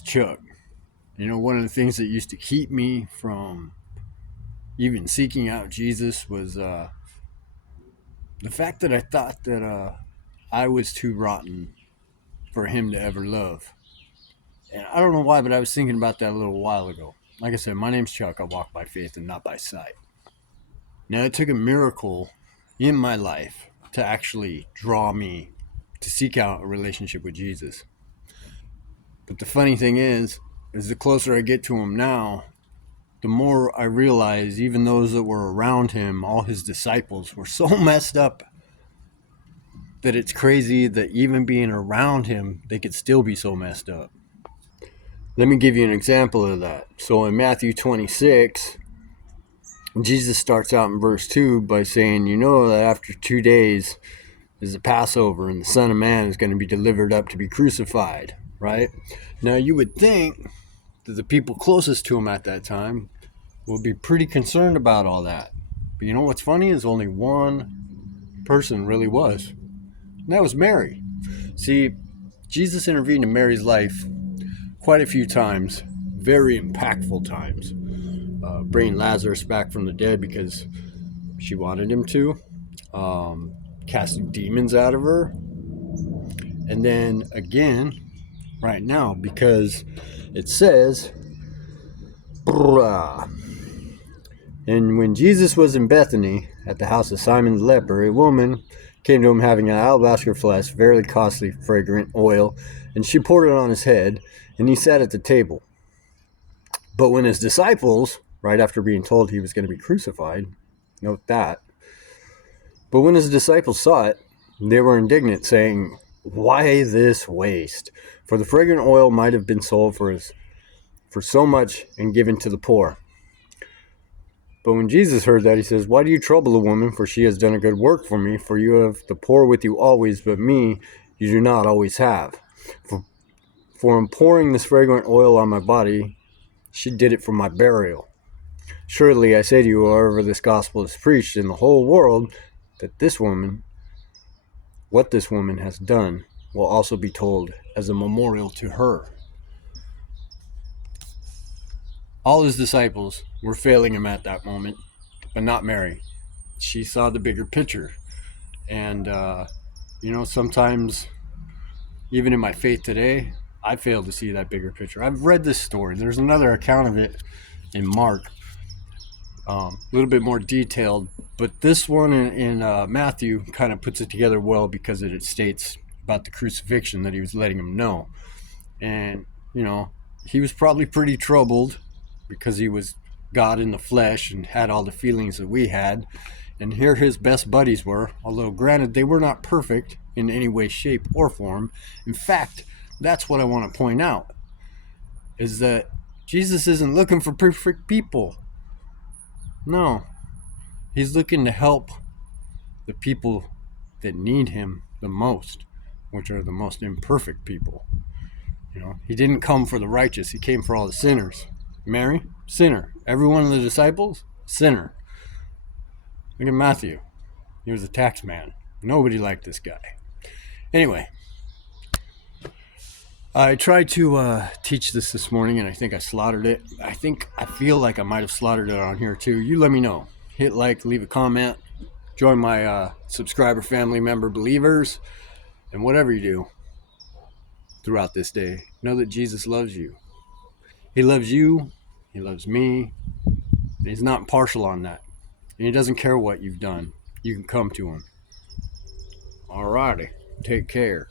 Chuck. One of the things that used to keep me from even seeking out Jesus was the fact that I thought that I was too rotten for him to ever love. And I don't know why, but I was thinking about that a little while ago. Like I said, my name's Chuck. I walk by faith and not by sight. Now, it took a miracle in my life to actually draw me to seek out a relationship with Jesus. But the funny thing is the closer I get to him now, the more I realize even those that were around him, all his disciples, were so messed up that it's crazy that even being around him, they could still be so messed up. Let me give you an example of that. So in Matthew 26, Jesus starts out in verse 2 by saying, you know that after 2 days is the Passover and the Son of Man is going to be delivered up to be crucified, right? Now you would think that the people closest to him at that time would be pretty concerned about all that. But you know what's funny is only one person really was. And that was Mary. See, Jesus intervened in Mary's life quite a few times, very impactful times. Bringing Lazarus back from the dead because she wanted him to. Casting demons out of her. And then again, right now, because it says, and when Jesus was in Bethany, at the house of Simon the leper, a woman came to him having an alabaster flask, very costly, fragrant oil, and she poured it on his head, and he sat at the table. But when his disciples, right after being told he was going to be crucified, note that, but when his disciples saw it, they were indignant, saying, why this waste? For the fragrant oil might have been sold for so much and given to the poor. But when Jesus heard that, he says, why do you trouble a woman? For she has done a good work for me. For you have the poor with you always, but me you do not always have. For in pouring this fragrant oil on my body, she did it for my burial. Surely I say to you, wherever this gospel is preached in the whole world, that what this woman has done, will also be told as a memorial to her. All his disciples were failing him at that moment, but not Mary. She saw the bigger picture. And, sometimes, even in my faith today, I fail to see that bigger picture. I've read this story. There's another account of it in Mark, a little bit more detailed. But this one in Matthew kind of puts it together well because it states about the crucifixion that he was letting him know. And, he was probably pretty troubled because he was God in the flesh and had all the feelings that we had. And here his best buddies were, although granted they were not perfect in any way, shape, or form. In fact, that's what I want to point out, is that Jesus isn't looking for perfect people. No, he's looking to help the people that need him the most, which are the most imperfect people. He didn't come for the righteous, he came for all the sinners. Mary, sinner. Every one of the disciples, sinner. Look at Matthew. He was a tax man. Nobody liked this guy. Anyway, I tried to teach this morning, and I think I slaughtered it. I feel like I might have slaughtered it on here too. You let me know. Hit like, leave a comment, join my subscriber family member believers, and whatever you do throughout this day, know that Jesus loves you. He loves you. He loves me. He's not partial on that. And he doesn't care what you've done. You can come to him. Alrighty. Take care.